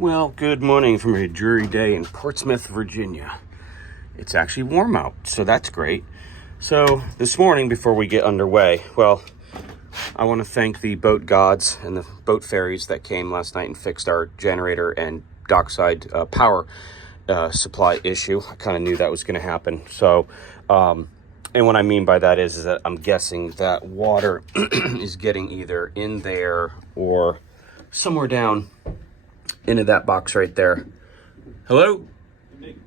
Well, good morning from a dreary day in Portsmouth, Virginia. It's actually warm out, so that's great. So this morning, before we get underway, well, I want to thank the boat gods and the boat ferries that came last night and fixed our generator and dockside power supply issue. I kind of knew that was going to happen. So, and what I mean by that is that I'm guessing that water is getting either in there or somewhere down into that box right there. Hello?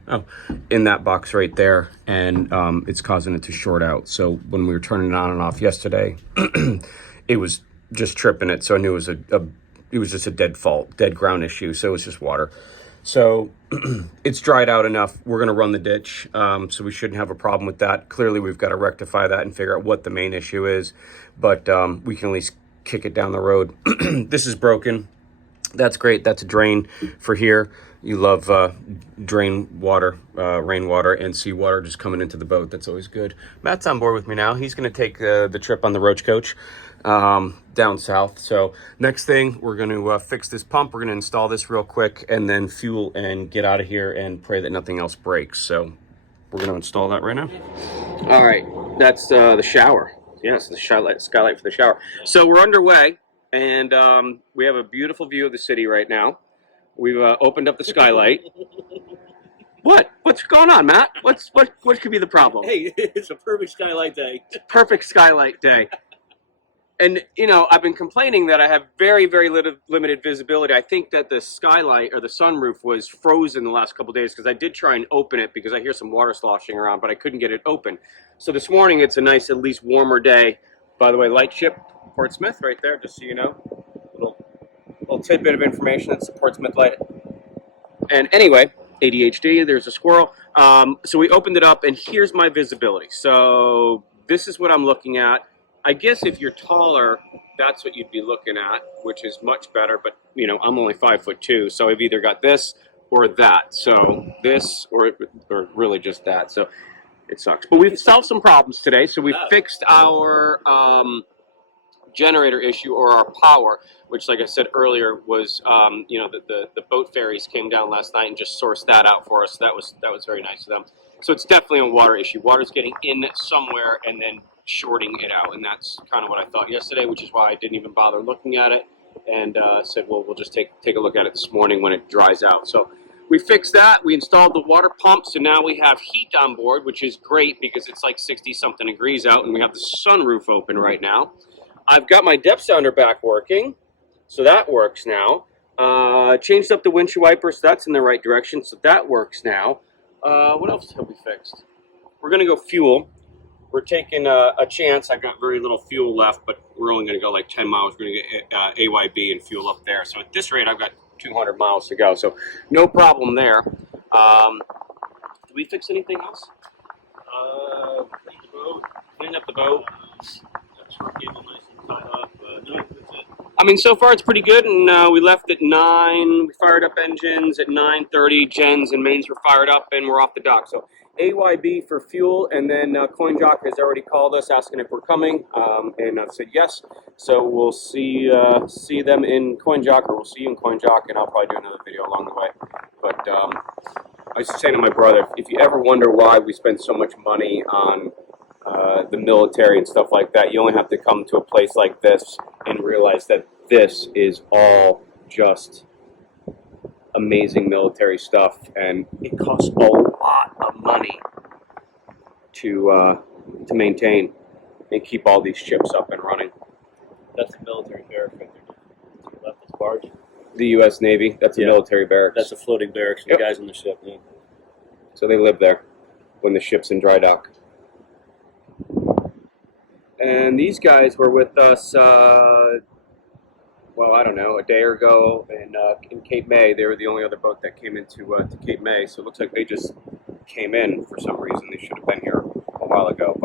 Oh, in that box right there, and it's causing it to short out. So when we were turning it on and off yesterday, it was just tripping it. So I knew it was just a dead ground issue. So it was just water. So it's dried out enough. We're gonna run the ditch, so we shouldn't have a problem with that. Clearly, we've got to rectify that and figure out what the main issue is, but we can at least kick it down the road. This is broken. That's great. That's a drain for here. You love drain water, rainwater, and seawater just coming into the boat. That's always good. Matt's on board with me now. He's going to take the trip on the Roach Coach down south. So next thing, we're going to fix this pump. We're going to install this real quick and then fuel and get out of here and pray that nothing else breaks. So we're going to install that right now. All right. That's the shower. Yes, the skylight for the shower. So we're underway. And we have a beautiful view of the city right now. We've opened up the skylight. What? What's going on, Matt? What could be the problem? Hey, it's a perfect skylight day. It's a perfect skylight day. And, you know, I've been complaining that I have very, very limited visibility. I think that the skylight or the sunroof was frozen the last couple of days because I did try and open it because I hear some water sloshing around, but I couldn't get it open. So this morning, it's a nice, at least warmer day. By the way, Lightship Portsmouth right there, just so you know. Little tidbit of information. It's the Portsmouth light. And anyway, ADHD, there's a squirrel. So we opened it up, and here's my visibility. So this is what I'm looking at. I guess if you're taller, that's what you'd be looking at, which is much better. But, you know, I'm only 5'2", so I've either got this or that. So this or really just that. So it sucks. But we've solved some problems today. So we fixed our generator issue or our power, which, like I said earlier, was you know, the boat ferries came down last night and just sourced that out for us. That was very nice of them. So it's definitely a water issue. Water's getting in somewhere and then shorting it out, and that's kind of what I thought yesterday, which is why I didn't even bother looking at it and said, well, we'll just take a look at it this morning when it dries out. So we fixed that. We installed the water pump, so now we have heat on board, which is great because it's like 60-something degrees out, and we have the sunroof open right now. I've got my depth sounder back working, so that works now. Changed up the windshield wiper, so that's in the right direction, so that works now. What else have we fixed? We're going to go fuel. We're taking a chance. I've got very little fuel left, but we're only going to go like 10 miles. We're going to get AYB and fuel up there. So at this rate, I've got 200 miles to go, so no problem there. Did we fix anything else? Clean up the boat. I mean, so far it's pretty good, and we left at 9. We fired up engines at 9:30. Gens and mains were fired up, and we're off the dock. So AYB for fuel, and then Coinjock has already called us asking if we're coming, and I've said yes. So we'll see them in Coinjock, or we'll see you in Coinjock, and I'll probably do another video along the way. But I was saying to my brother, if you ever wonder why we spend so much money on the military and stuff like that, you only have to come to a place like this and realize that this is all just amazing military stuff, and it costs a lot of money to maintain and keep all these ships up and running. That's the military barracks right there. To your left is barge. The U.S. Navy, that's a military barracks. That's a floating barracks for the guys on the ship. Yeah. So they live there when the ship's in dry dock. And these guys were with us, well, I don't know, a day ago in Cape May. They were the only other boat that came into to Cape May, so it looks like they just came in for some reason. They should have been here a while ago,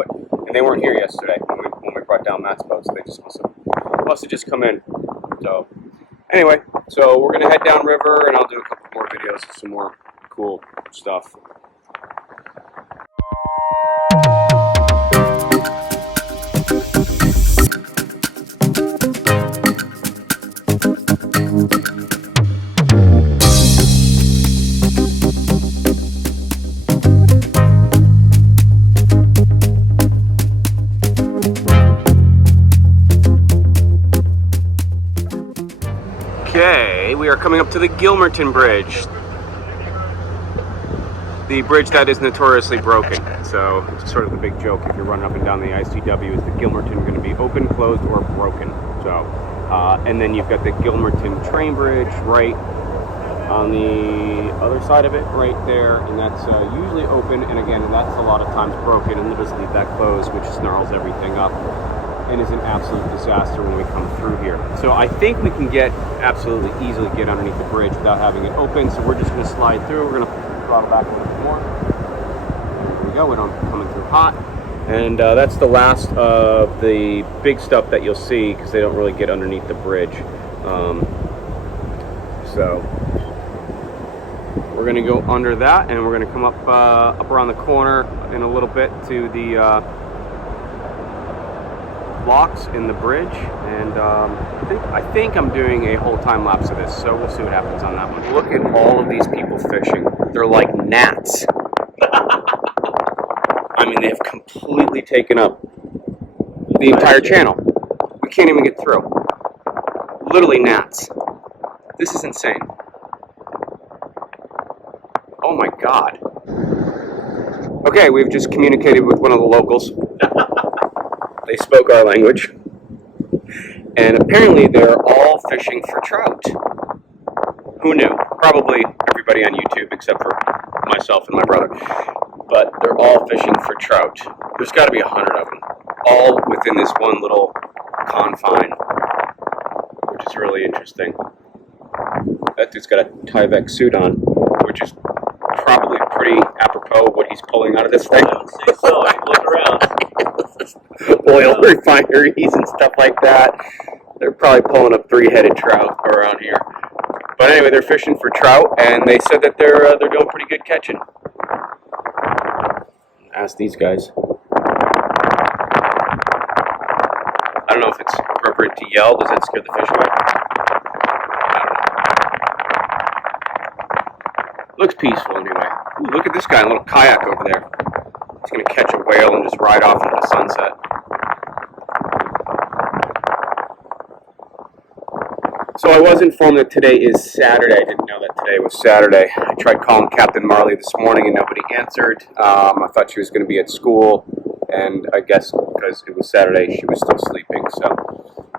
and they weren't here yesterday when we brought down Matt's boat, so they just must have just come in. So anyway, so we're gonna head downriver, and I'll do a couple more videos of some more cool stuff. coming up to the Gilmerton Bridge. The bridge that is notoriously broken. So it's sort of the big joke if you're running up and down the ICW is the Gilmerton going to be open, closed, or broken. So, and then you've got the Gilmerton train bridge right on the other side of it, right there, and that's usually open. And again, that's a lot of times broken, and they'll just leave that closed, which snarls everything up and is an absolute disaster when we come through here. So I think we can absolutely easily get underneath the bridge without having it open. So we're just going to slide through. We're going to throttle back a little bit more. There we go. We don't coming through hot. And that's the last of the big stuff that you'll see because they don't really get underneath the bridge. So we're going to go under that, and we're going to come up around the corner in a little bit to the locks in the bridge, and I think I'm doing a whole time lapse of this, so we'll see what happens on that one. Look at all of these people fishing. They're like gnats. I mean, they have completely taken up the entire channel. We can't even get through. Literally gnats. This is insane. Oh my God. Okay, we've just communicated with one of the locals. They spoke our language, and apparently they're all fishing for trout. Who knew? Probably everybody on YouTube except for myself and my brother. But they're all fishing for trout. There's got to be 100 of them, all within this one little confine, which is really interesting. That dude's got a Tyvek suit on, which is probably pretty apropos of what he's pulling out of this thing. I would say so. I look around. Oil refineries and stuff like that. They're probably pulling up 3-headed trout around here. But anyway, they're fishing for trout, and they said that they're doing pretty good catching. Ask these guys. I don't know if it's appropriate to yell. Does that scare the fish away? Looks peaceful anyway. Ooh, look at this guy in a little kayak over there. He's going to catch a whale and just ride off into the sunset. So I was informed that today is Saturday. I didn't know that today was Saturday. I tried calling Captain Marley this morning and nobody answered. I thought she was going to be at school, and I guess because it was Saturday, she was still sleeping. So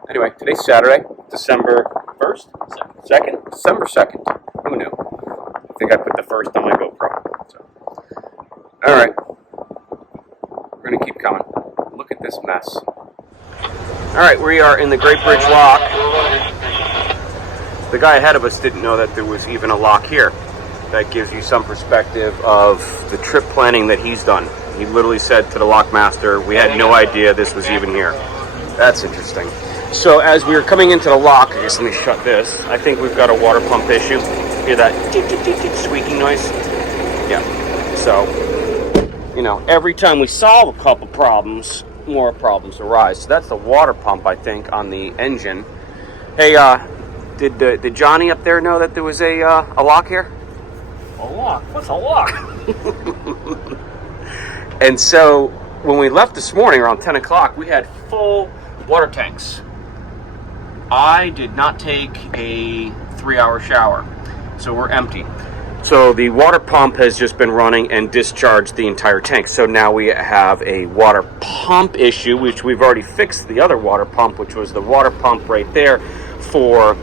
anyway, today's Saturday, December 1st? 2nd? December 2nd. Who knew? I think I put the 1st on my GoPro. So. All right. We're going to keep coming. Look at this mess. All right, we are in the Great Bridge Lock. The guy ahead of us didn't know that there was even a lock here. That gives you some perspective of the trip planning that he's done. He literally said to the lockmaster, we had no idea this was even here. That's interesting. So as we were coming into the lock, I guess let me shut this. I think we've got a water pump issue. Hear that tick, tick, tick, tick, squeaking noise? Yeah. So, you know, every time we solve a couple problems, more problems arise. So that's the water pump, I think, on the engine. Hey, did Johnny up there know that there was a lock here? A lock? What's a lock? And so when we left this morning around 10 o'clock, we had full water tanks. I did not take a 3-hour shower, so we're empty. So the water pump has just been running and discharged the entire tank. So now we have a water pump issue, which we've already fixed the other water pump, which was the water pump right there for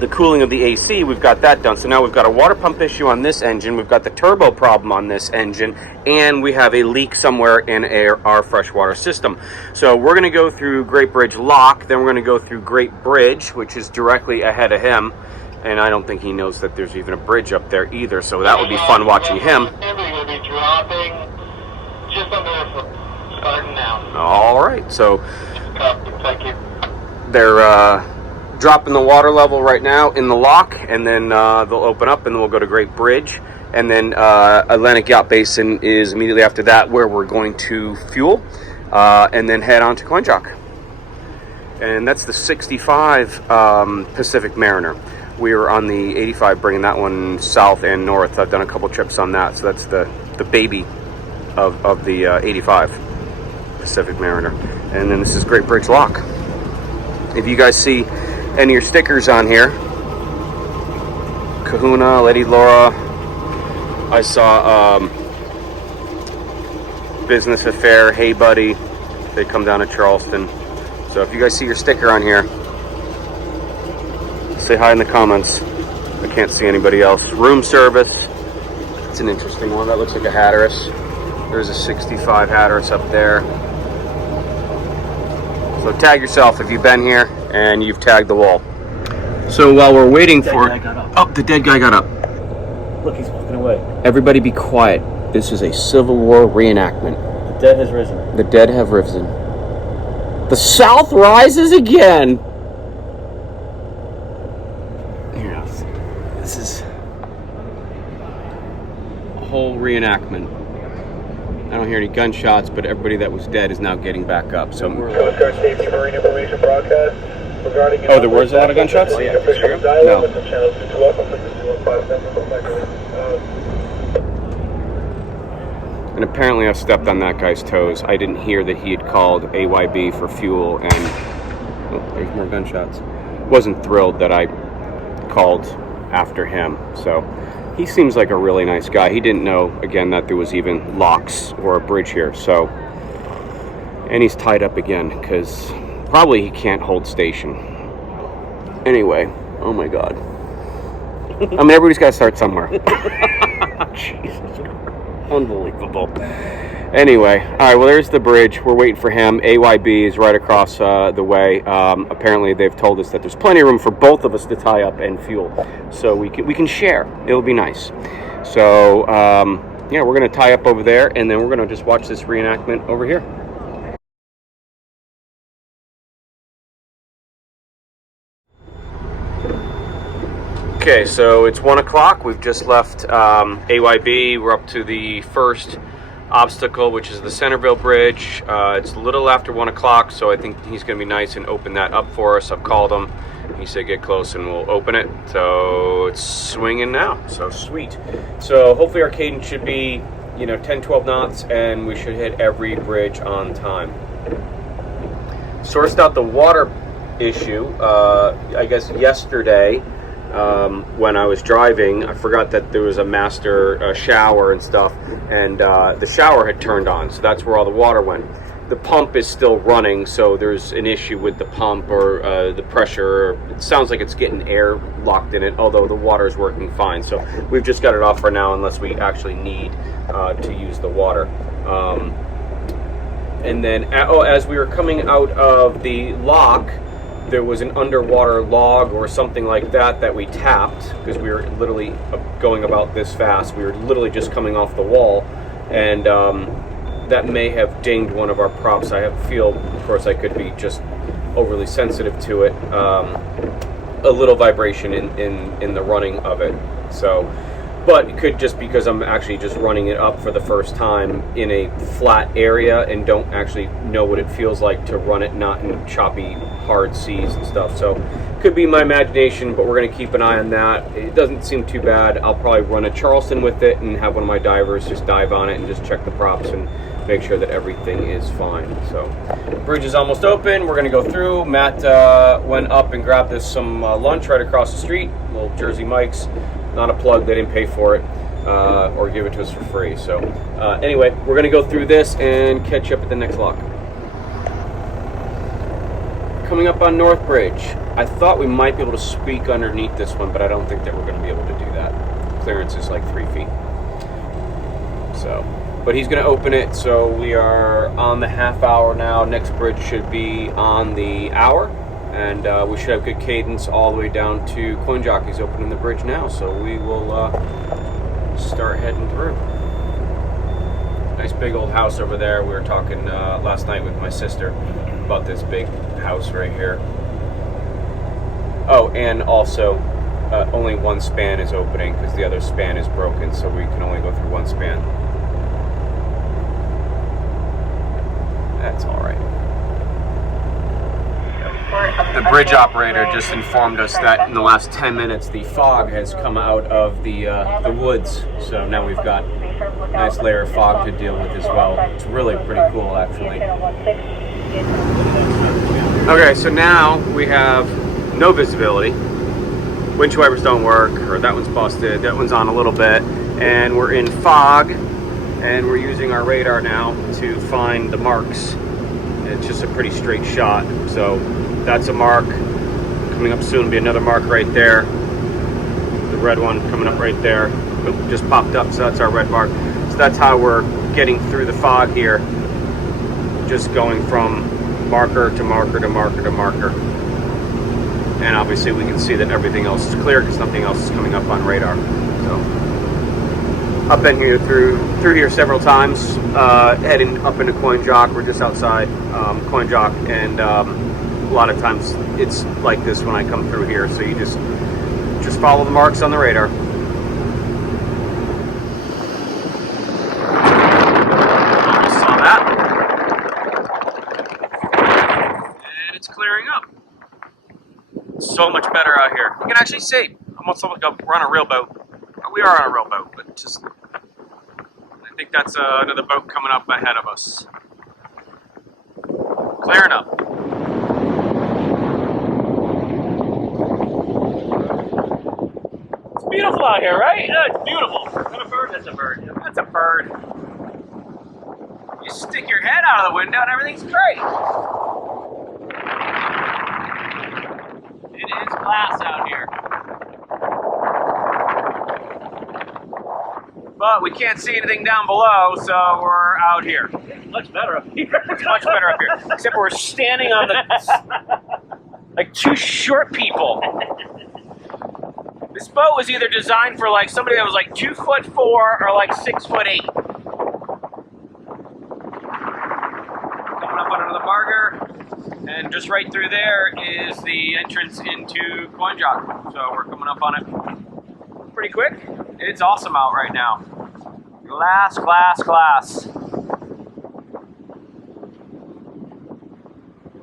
the cooling of the AC. We've got that done. So now we've got a water pump issue on this engine. We've got the turbo problem on this engine, and we have a leak somewhere in our freshwater system. So we're going to go through Great Bridge Lock, then we're going to go through Great Bridge, which is directly ahead of him. And I don't think he knows that there's even a bridge up there either, so that would be fun watching him. All right, so they're dropping the water level right now in the lock, and then they'll open up, and then we'll go to Great Bridge, and then Atlantic Yacht Basin is immediately after that, where we're going to fuel, and then head on to Coinjock. And that's the 65 Pacific Mariner. We were on the 85, bringing that one south and north. I've done a couple trips on that, so that's the baby of the 85 Pacific Mariner. And then this is Great Bridge Lock. If you guys see any of your stickers on here, Kahuna, Lady Laura. I saw Business Affair, Hey Buddy. They come down to Charleston. So if you guys see your sticker on here, say hi in the comments. I can't see anybody else. Room service. It's an interesting one. That looks like a Hatteras. There's a 65 Hatteras up there. So tag yourself if you've been here and you've tagged the wall. So while we're waiting for... Oh, the dead guy got up. Look, he's walking away. Everybody be quiet. This is a Civil War reenactment. The dead has risen. The dead have risen. The South rises again. Here, this is a whole reenactment. I don't hear any gunshots, but everybody that was dead is now getting back up. So, Coast Guard Safety Marine Information Broadcast regarding... Oh, there was a lot of gunshots? Yeah. No. And apparently I've stepped on that guy's toes. I didn't hear that he had called AYB for fuel, and oh, there's more gunshots. Wasn't thrilled that I called after him. So he seems like a really nice guy. He didn't know, again, that there was even locks or a bridge here. So, and he's tied up again because probably he can't hold station. Anyway, oh my God. I mean, everybody's got to start somewhere. Jesus Christ. Unbelievable. Anyway, all right, well, there's the bridge. We're waiting for him. AYB is right across the way. Apparently, they've told us that there's plenty of room for both of us to tie up and fuel. So we can share. It'll be nice. So, yeah, we're going to tie up over there, and then we're going to just watch this reenactment over here. Okay, so it's 1 o'clock. We've just left AYB. We're up to the first obstacle, which is the Centerville Bridge. It's a little after 1 o'clock, so I think he's going to be nice and open that up for us. I've called him. He said get close and we'll open it. So it's swinging now. So sweet. So hopefully our cadence should be, 10, 12 knots, and we should hit every bridge on time. Sourced out the water issue, I guess yesterday. When I was driving, I forgot that there was a master shower and stuff, and the shower had turned on, so that's where all the water went. The pump is still running, so there's an issue with the pump or the pressure. It sounds like it's getting air locked in it, although the water is working fine. So we've just got it off for now unless we actually need to use the water. And then, as we were coming out of the lock, there was an underwater log or something like that we tapped because we were literally going about this fast. We were literally just coming off the wall, and that may have dinged one of our props. I have a feel, of course, I could be just overly sensitive to it. A little vibration in the running of it. So, but it could just because I'm actually just running it up for the first time in a flat area and don't actually know what it feels like to run it not in choppy, hard seas and stuff. So could be my imagination, but we're going to keep an eye on that. It doesn't seem too bad. I'll probably run a Charleston with it and have one of my divers just dive on it and just check the props and make sure that everything is fine. So bridge is almost open. We're going to go through. Matt went up and grabbed us some lunch right across the street, little Jersey Mike's. Not a plug, they didn't pay for it or give it to us for free. So anyway, we're going to go through this and catch up at the next lock. Coming up on North Bridge. I thought we might be able to squeak underneath this one, but I don't think that we're going to be able to do that. Clearance is like 3 feet. So, but he's going to open it, so we are on the half hour now. Next bridge should be on the hour. And we should have good cadence all the way down to Coinjock. He's opening the bridge now, so we will start heading through. Nice big old house over there. We were talking last night with my sister about this big house right here. Oh, and also only one span is opening because the other span is broken, so we can only go through one span. That's all right. The bridge operator just informed us that in the last 10 minutes the fog has come out of the woods, so now we've got a nice layer of fog to deal with as well. It's really pretty cool, actually. Okay, so now we have no visibility. windshield wipers don't work, or that one's busted, that one's on a little bit, and we're in fog, and we're using our radar now to find the marks. It's just a pretty straight shot. So that's a mark. Coming up soon will be another mark right there. The red one coming up right there. It just popped up, so that's our red mark. So that's how we're getting through the fog here. Just going from marker to marker to marker to marker. And obviously we can see that everything else is clear because nothing else is coming up on radar. So I've been here through here several times, heading up into Coinjock. We're just outside Coinjock, and a lot of times it's like this when I come through here. So you just follow the marks on the radar. Saw that, and it's clearing up. So much better out here. You can actually see almost like we're on a real boat. We are on a real boat, but just I think that's another boat coming up ahead of us. Clearing up. It's beautiful out here, right? Yeah, it's beautiful. Is that a bird? That's a bird. That's a bird. You stick your head out of the window and everything's great. It is glass out here. But we can't see anything down below, so we're out here. It's much better up here. It's much better up here. Except we're standing on the... like two short people. This boat was either designed for like somebody that was like 2'4" or like 6'8". Coming up on another marker, and just right through there is the entrance into Coinjock. So we're coming up on it pretty quick. It's awesome out right now. Glass, glass, glass.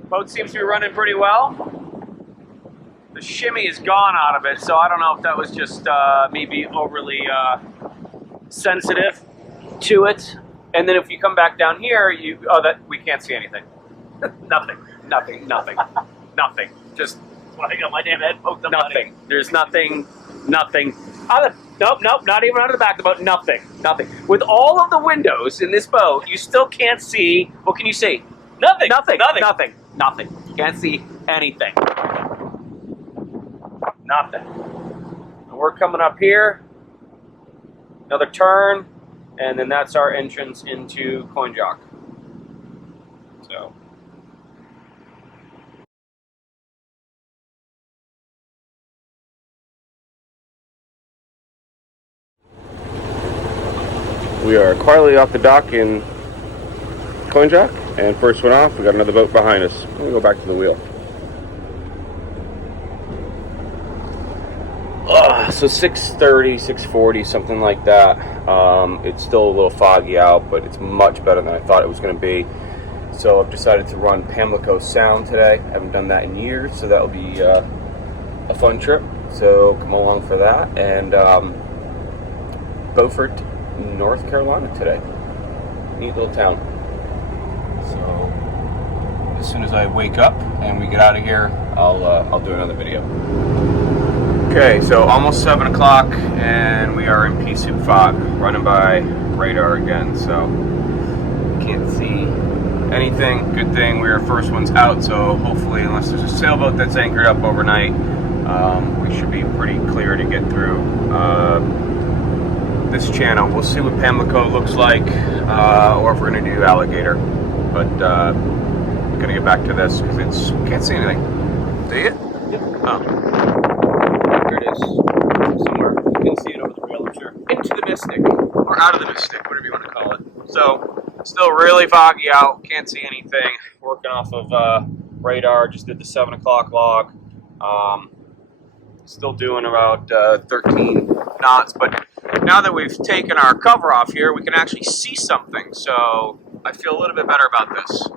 Boat seems to be running pretty well. The shimmy is gone out of it, so I don't know if that was just me being overly sensitive to it. And then if you come back down here, we can't see anything. Nothing. Just When I got my damn head poked up. nothing. There's nothing. Nope, not even under the back of the boat. Nothing. With all of the windows in this boat, you still can't see. What can you see? Nothing. You can't see anything. Nothing. And we're coming up here. Another turn, and then that's our entrance into Coinjock. So. We are quietly off the dock in Coinjock, and first one off, we got another boat behind us. Let me go back to the wheel. So 6:30, 6:40, something like that. It's still a little foggy out, but it's much better than I thought it was going to be. So I've decided to run Pamlico Sound today. I haven't done that in years, so that'll be a fun trip. So come along for that. And Beaufort, North Carolina today. Neat little town. So as soon as I wake up and we get out of here, I'll do another video. Okay, so almost 7 o'clock, and we are in pea soup fog, running by radar again. So can't see anything. Good thing we are first ones out. So hopefully, unless there's a sailboat that's anchored up overnight, we should be pretty clear to get through this channel. We'll see what Pamlico looks like, or if we're going to do alligator. But I'm going to get back to this because can't see anything. See it? Yep. Oh. There it is. Somewhere. You can see it over the rail, I'm sure. Into the Mystic. Or out of the Mystic, whatever you want to call it. So, still really foggy out. Can't see anything. Working off of radar. Just did the 7 o'clock log. Still doing about 13 knots. But now that we've taken our cover off here, we can actually see something. So, I feel a little bit better about this.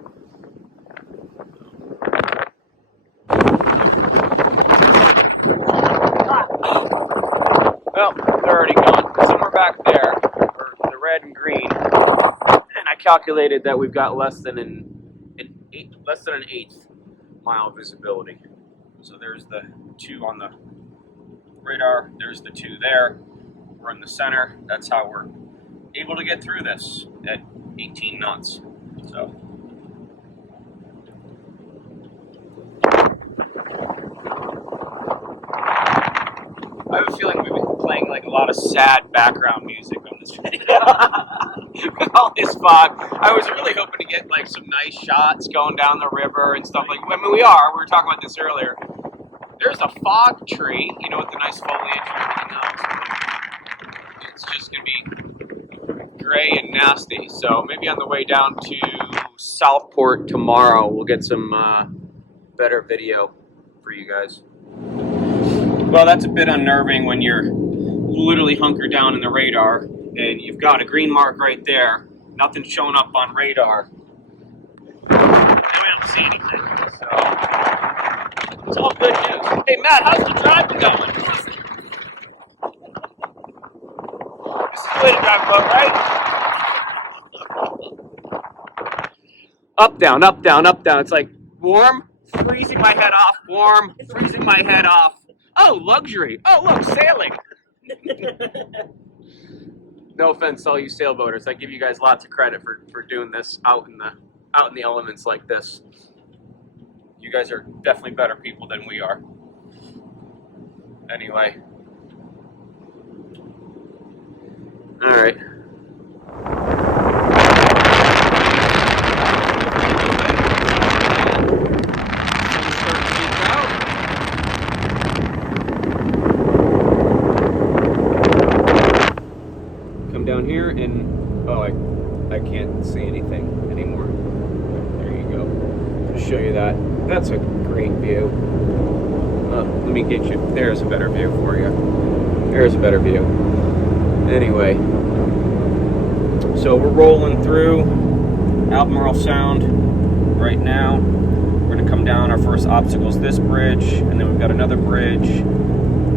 Well, they're already gone. Somewhere back there, or the red and green, and I calculated that we've got less than an eighth mile visibility. So there's the two on the radar. There's the two there. We're in the center. That's how we're able to get through this at 18 knots. So. I have a feeling we've been playing like a lot of sad background music on this video. With all this fog. I was really hoping to get like some nice shots going down the river and stuff like. I mean, we were talking about this earlier. There's a fog tree, you know, with the nice foliage and everything else. It's just gonna be gray and nasty. So maybe on the way down to Southport tomorrow, we'll get some better video for you guys. Well, that's a bit unnerving when you're literally hunkered down in the radar and you've got a green mark right there. Nothing's showing up on radar. And we don't see anything. So it's all good news. Hey, Matt, how's the driving going? This is the way to drive a boat, right? Up, down, up, down, up, down. It's like warm, freezing my head off, warm, freezing my head off. Oh, luxury. Oh, look, sailing. No offense to all you sailboaters. I give you guys lots of credit for doing this out in the elements like this. You guys are definitely better people than we are. Anyway. All right. Down here and oh, I can't see anything anymore. There you go. I'll show you that. That's a great view. Let me get you. There's a better view for you. There's a better view. Anyway, so we're rolling through Albemarle Sound right now. We're gonna come down. Our first obstacle is this bridge, and then we've got another bridge.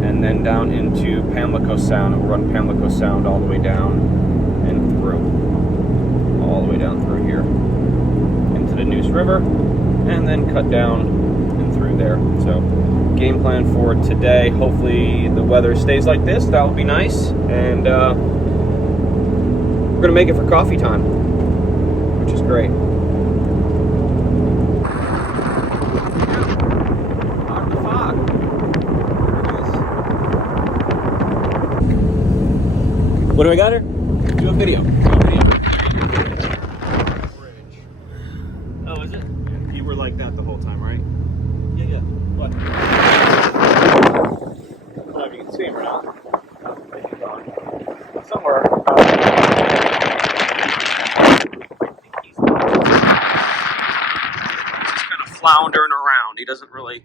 And then down into Pamlico Sound, and we'll run Pamlico Sound all the way down and through. All the way down through here. Into the Neuse River, and then cut down and through there. So, game plan for today. Hopefully the weather stays like this, that would be nice. And we're gonna make it for coffee time, which is great. What do I got here? Do a video. Oh, is it? Yeah. You were like that the whole time, right? Yeah. What? I don't know if you can see him or not. Somewhere. He's just kind of floundering around. He doesn't really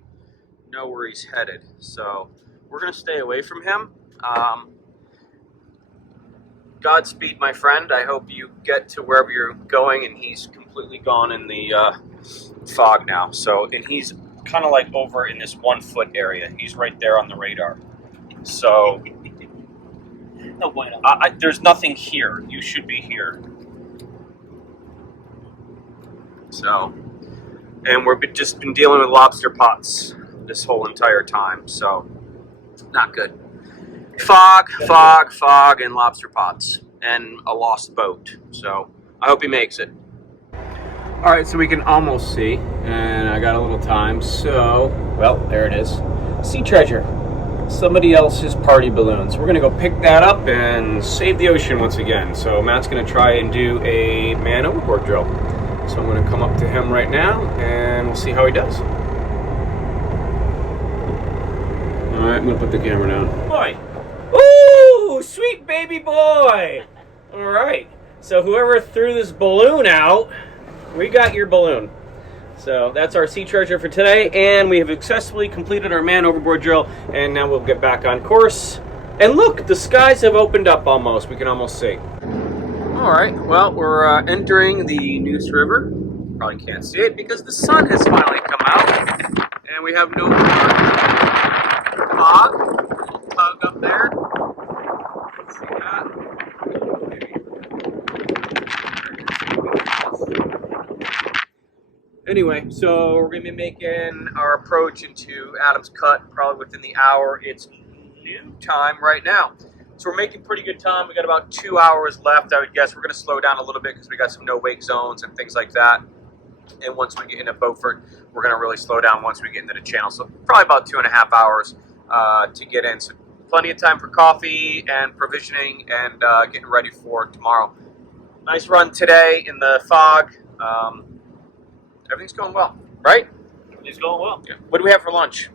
know where he's headed. So we're going to stay away from him. Godspeed, my friend. I hope you get to wherever you're going, and he's completely gone in the fog now. So, and he's kind of like over in this 1 foot area. He's right there on the radar. So, No bueno. there's nothing here. You should be here. So, and we've just been dealing with lobster pots this whole entire time. So, not good. Fog, and lobster pots, and a lost boat. So I hope he makes it. All right, so we can almost see, and I got a little time. So, well, there it is. Sea treasure. Somebody else's party balloons. We're gonna go pick that up and save the ocean once again. So Matt's gonna try and do a man overboard drill. So I'm gonna come up to him right now, and we'll see how he does. All right, I'm gonna put the camera down. Boy. Ooh, sweet baby boy. All right, so whoever threw this balloon out, we got your balloon. So that's our sea treasure for today, and we have successfully completed our man overboard drill, and now we'll get back on course. And look, the skies have opened up almost. We can almost see. All right, well, we're entering the Neuse River. Probably can't see it because the sun has finally come out, and we have no more fog. Tug up there. See that? Anyway, so we're going to be making our approach into Adams Cut probably within the hour. It's new time right now. So we're making pretty good time. We got about 2 hours left, I would guess. We're going to slow down a little bit because we got some no-wake zones and things like that. And once we get into Beaufort, we're going to really slow down once we get into the channel. So probably about 2.5 hours to get in. So plenty of time for coffee and provisioning and getting ready for tomorrow. Nice run today in the fog. Everything's going well, right? Everything's going well. Yeah. What do we have for lunch?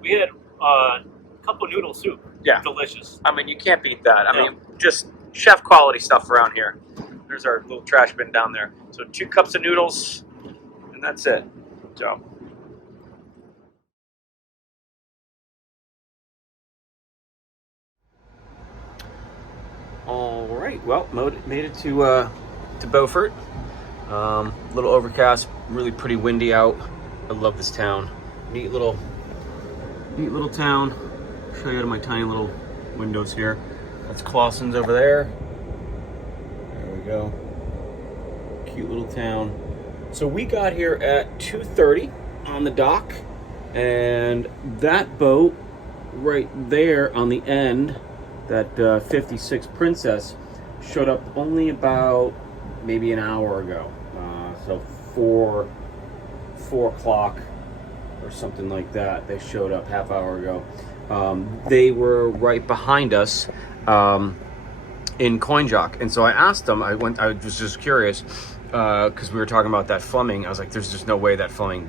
We had a couple noodle soup. Yeah. Delicious. I mean, you can't beat that. I mean, just chef quality stuff around here. There's our little trash bin down there. So 2 cups of noodles, and that's it. So. All right. Well, made it to Beaufort. A little overcast, really pretty windy out. I love this town. Neat little town. Show you out of my tiny little windows here. That's Clausen's over there. There we go. Cute little town. So we got here at 2:30 on the dock, and that boat right there on the end, that 56 Princess, showed up only about maybe an hour ago. So 4 o'clock or something like that. They showed up half hour ago. They were right behind us in Coinjock, and so I asked them. I was just curious because we were talking about that Fleming. I was like, "There's just no way that Fleming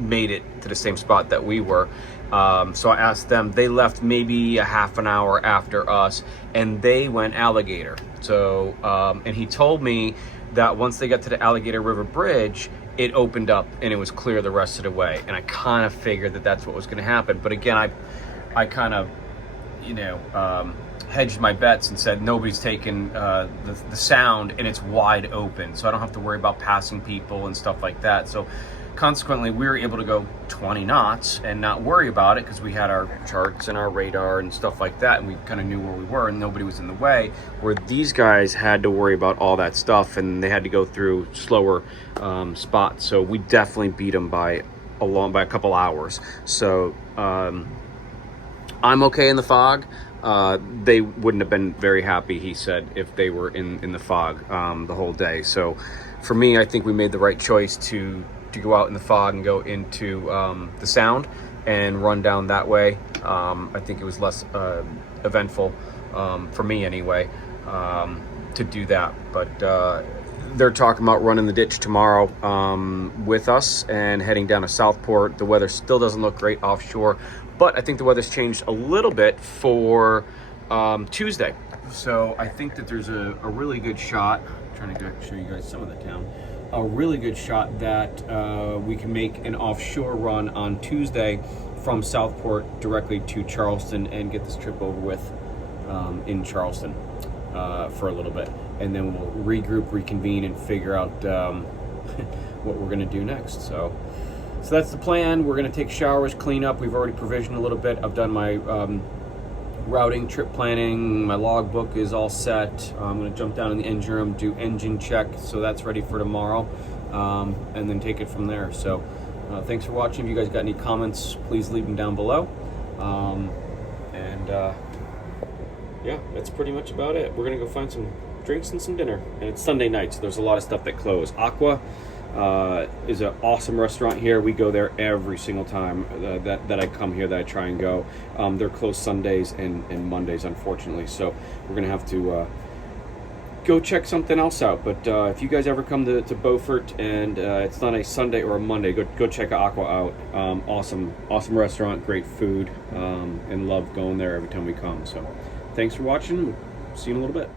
made it to the same spot that we were." So I asked them. They left maybe a half an hour after us, and they went alligator. So and he told me that once they got to the Alligator River Bridge, it opened up and it was clear the rest of the way. And I kind of figured that that's what was going to happen. But again, I kind of, hedged my bets and said nobody's taken the sound and it's wide open. So I don't have to worry about passing people and stuff like that. So consequently, we were able to go 20 knots and not worry about it because we had our charts and our radar and stuff like that, and we kind of knew where we were and nobody was in the way, where these guys had to worry about all that stuff and they had to go through slower spots. So we definitely beat them by a couple hours. So I'm okay in the fog. They wouldn't have been very happy, he said, if they were in the fog the whole day. So for me, I think we made the right choice to go out in the fog and go into the sound and run down that way. I think it was less eventful for me anyway to do that. But they're talking about running the ditch tomorrow with us and heading down to Southport. The weather still doesn't look great offshore, but I think the weather's changed a little bit for Tuesday. So I think that there's a really good shot. I'm trying to show you guys some of the town. A really good shot that we can make an offshore run on Tuesday from Southport directly to Charleston and get this trip over with in Charleston for a little bit. And then we'll regroup, reconvene, and figure out what we're going to do next. So that's the plan. We're going to take showers, clean up. We've already provisioned a little bit. I've done my routing, trip planning. My logbook is all set. I'm going to jump down in the engine room, do engine check, so that's ready for tomorrow, and then take it from there. So thanks for watching. If you guys got any comments, please leave them down below. Yeah, that's pretty much about it. We're going to go find some drinks and some dinner. And it's Sunday night, so there's a lot of stuff that closed. Aqua is an awesome restaurant here. We go there every single time that I come here, that I try and go. They're closed Sundays and Mondays, unfortunately. So we're going to have to go check something else out. But if you guys ever come to Beaufort and it's not a Sunday or a Monday, go check Aqua out. Awesome restaurant, great food, and love going there every time we come. So thanks for watching. See you in a little bit.